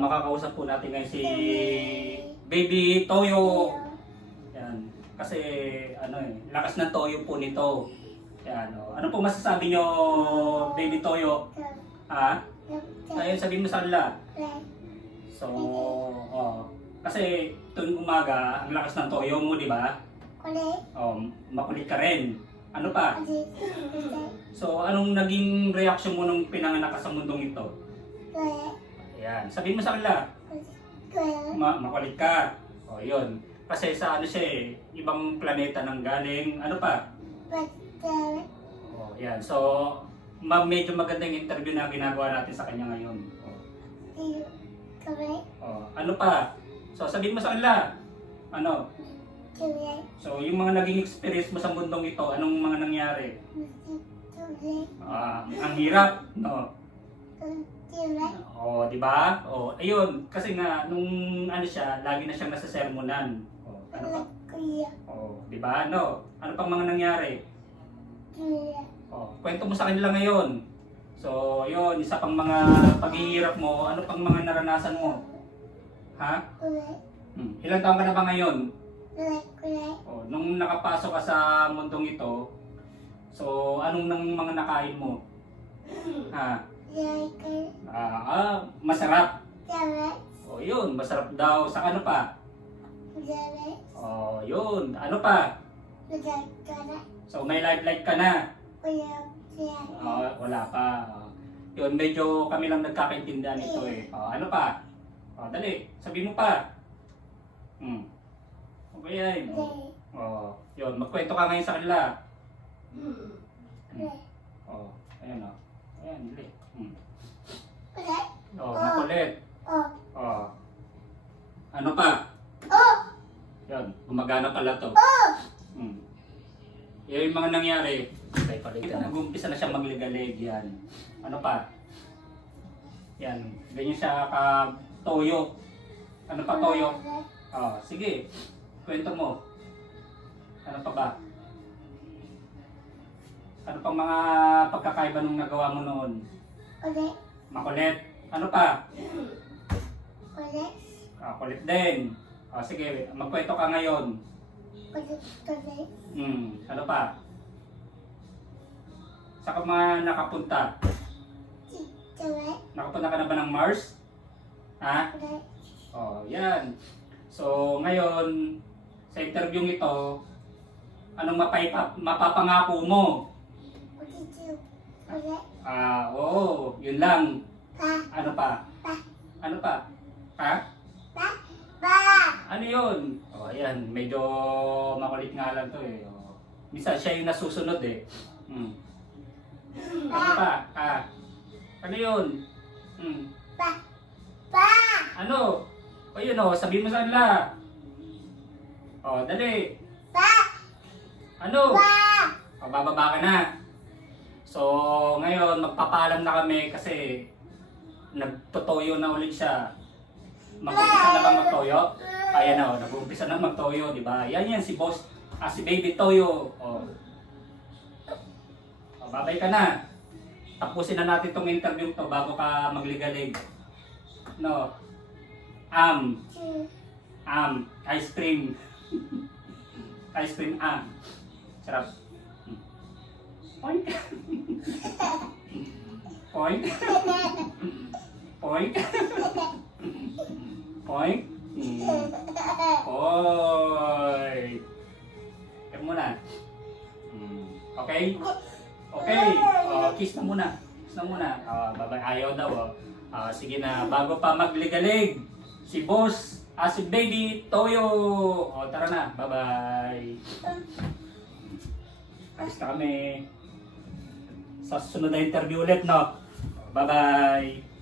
makakausap po natin ngayon si Baby Toyo. Yan. Kasi lakas ng toyo po nito. Yan. Ano po masasabi nyo, Baby Toyo? Ha? Ayun, sabihin mo sa kanila. So, kasi tuwing umaga, ang lakas ng toyo mo, di ba? Makulit ka rin. Ano pa? So, anong naging reaction mo nung pinanganak ka sa mundong ito? Ayan. Sabihin mo sa kanila. Makulit ka. O, yun. Kasi sa ibang planeta nang galing. Ano pa? O, yan. So, medyo magandang interview na ginagawa natin sa kanya ngayon. Ano pa? So, sabihin mo sa kanila. Ano? So, yung mga naging experience mo sa mundong ito, anong mga nangyari? Ang hirap, no? Di ba? Ayun, kasi nga nung lagi na siyang nasa sermonan. Ano pa? Di ba? Ano pang mga nangyari? Kwento mo sa kanila ngayon. So, yun, isa pang mga paghihirap mo, ano pang mga naranasan mo? Ha? Ilang taon ka na ba ngayon? Nung nakapasok ka sa mundong ito, so anong mga nakain mo? Ha? Masarap. Yun, masarap daw. Sa ano pa? Yun. Ano pa? So may light ka na? Wala pa. Yun, medyo kami lang nagkakaintindihan ito eh. Ano pa? Dali, sabihin mo pa. Okay yan. Yun, magkwento ka ngayon sa kanila. Ayan o. Ayan, dali. Makulit. Ano pa? Yun, gumagana pala to. Yan yung mga nangyari. Nag-umpisa na siya magligalig yan. Ano pa? Yan, ganyan siya ka-toyo. Ano pa toyo? Sige, kwento mo. Ano pa ba? Ano pang mga pagkakaiba nung nagawa mo noon? Makulit. Ano pa? Kulit din. Sige, magkwento ka ngayon. Ano pa? Saan ka mga nakapunta? Nakapunta ka na ba ng Mars? Ha? Yan. So, ngayon, sa interview ito, anong mapapangako mo? Yun lang. Ano pa? Ano pa? Ha? Ano yun? Ayan, medyo makulit nga lang to eh. Minsan siya yung nasusunod eh. Ano pa? Ano yun? Ano? Yun sabihin mo sa kanila. Dali. Ano? Bababa ka na. So, ngayon, magpapaalam na kami kasi nagtotoyo na ulit siya. Mag-umpisa na bang magtoyo? Ayan nag-umpisa na magtoyo, di ba? Yan si boss, si Baby Toyo. Babay ka na. Tapusin na natin tong interview to bago ka magligalig. No. Ice cream. Ice cream, sarap. Point. Point. Point. Point. Point. Kaya muna. Okay? Okay. Kiss na muna. Kiss na muna. Babay. Ayaw daw. Sige na. Bago pa magligalig, si boss, si Baby Toyo. Tara na. Bye-bye. Alis na kami. Sa susunod na interview ulit, no? Bye-bye.